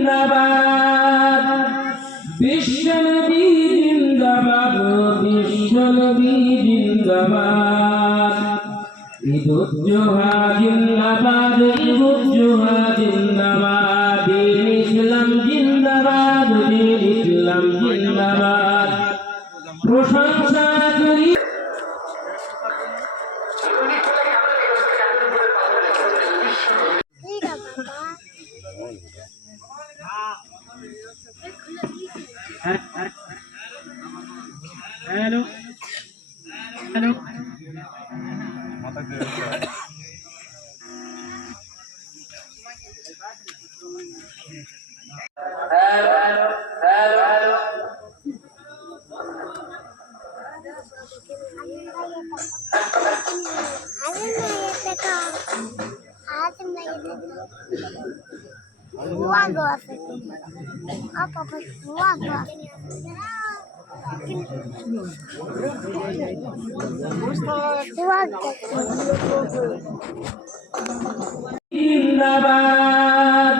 জিন্দাবাদ, বিশ্বনবী জিন্দাবাদ, বিশ্বনবী জিন্দাবাদ। ঈদ-উজ-জোহা জিন্দাবাদ, ঈদ-উজ-জোহা জিন্দাবাদ। দ্বীন ইসলাম জিন্দাবাদ, দ্বীন ইসলাম জিন্দাবাদ। প্রশংসা করি হ্যালো হ্যালো জিন্দাবাদ,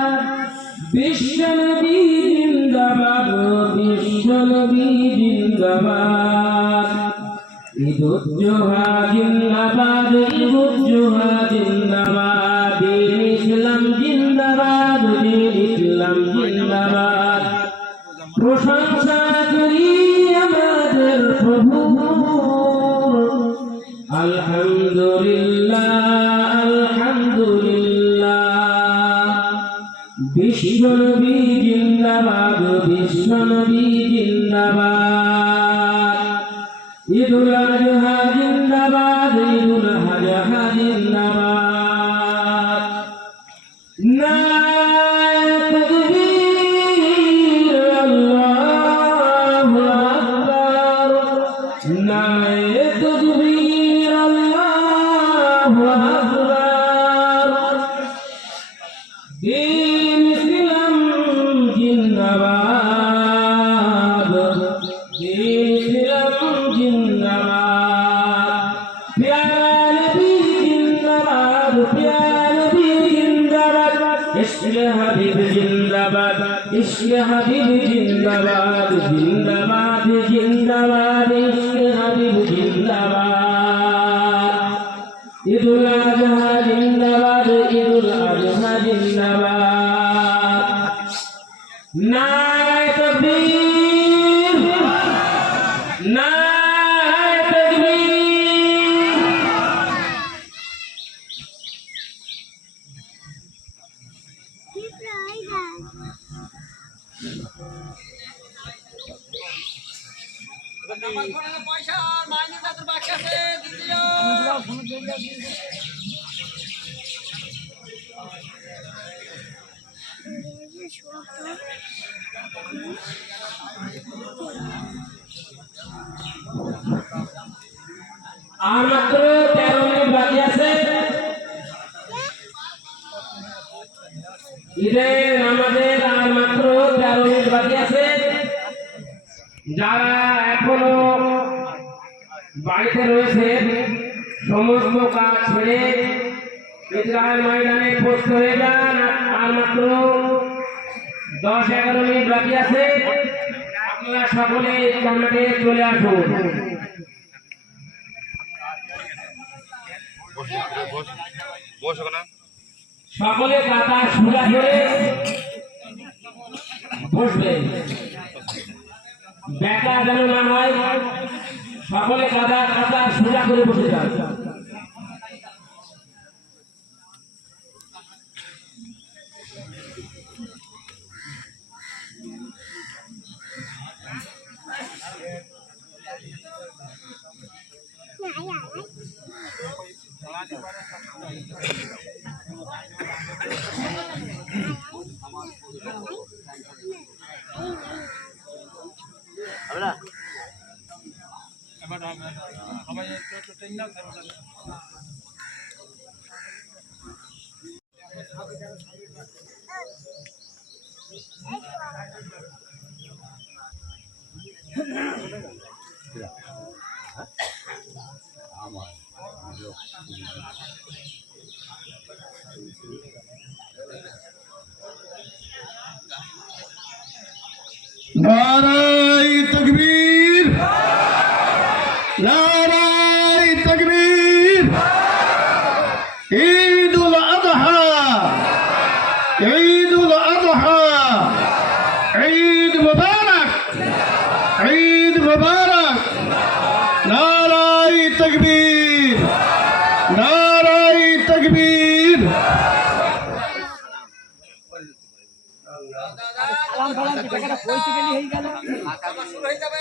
বিশ্বনবী জিন্দাবাদ, বিশ্বনবী জিন্দাবাদ। ঈদ-উজ-জোহা জিন্দাবাদ, ঈদ-উজ-জোহা জিন্দাবাদ। দ্বীন ইসলাম জিন্দাবাদ, দ্বীন ইসলাম জিন্দাবাদ। প্রশংসা করি আমাদের প্রভুর, আলহামদুলিল্লাহ আলহামদুলিল্লাহ। বিশ্বনবী জিন্দাবাদ, বিশ্বনবী জিন্দাবাদ। ঈদুল আজহা জিন্দাবাদ, ঈদুল আজহা জিন্দাবাদ। নারায়ে তাকবীর, আল্লাহু আকবার। নারায়ে তাকবীর, আল্লাহু আকবার। দ্বীন ইসলাম জিন্দাবাদ, দ্বীন ইসলাম জিন্দাবাদ। প্যারা নবী জিন্দাবাদ, প্যারা নবী জিন্দাবাদ। ইশকে হাবিব জিন্দাবাদ, ইশকে হাবিব জিন্দাবাদ, জিন্দাবাদ জিন্দাবাদ। ইশকে হাবিব জিন্দাবাদ। ঈদুল আজহা জিন্দাবাদ, ঈদুল আজহা জিন্দাবাদ। নারায়ে তাকবীর, নারায়ে তাকবীর। পয়সা মাইনে তাদের বাকি আছে দিদিও আর মাত্র 13 মিনিট বাকি আছে। ঈদের নামাজের আর মাত্র 13 মিনিট বাকি আছে। যারা এখনো বাড়িতে রয়েছে সমস্ত কাজ ছেড়ে ঈদগাহ ময়দানে উপস্থিত হয়ে যান। আর মাত্র 10-11 মিনিট বাকি আছে। আপনারা সকলে জান্নাতে চলে আসুন। সকলে কাতা সোজা করে বসবে, বেকা যেন না হয়। সকলে কাতা সোজা করে বসে যান। নারায়ে তাকবীর, নারায়ে তাকবীর। ঈদুল আযহা, ঈদুল আযহা, ঈদ মুবারক, ঈদ মুবারক। নারায়ে তাকবীর, নারায়ে তাকবীর। সালাম ফালাম যেটা পৌঁছে গেলি হয়ে গেল। আবার শুরু হয়ে যাবে।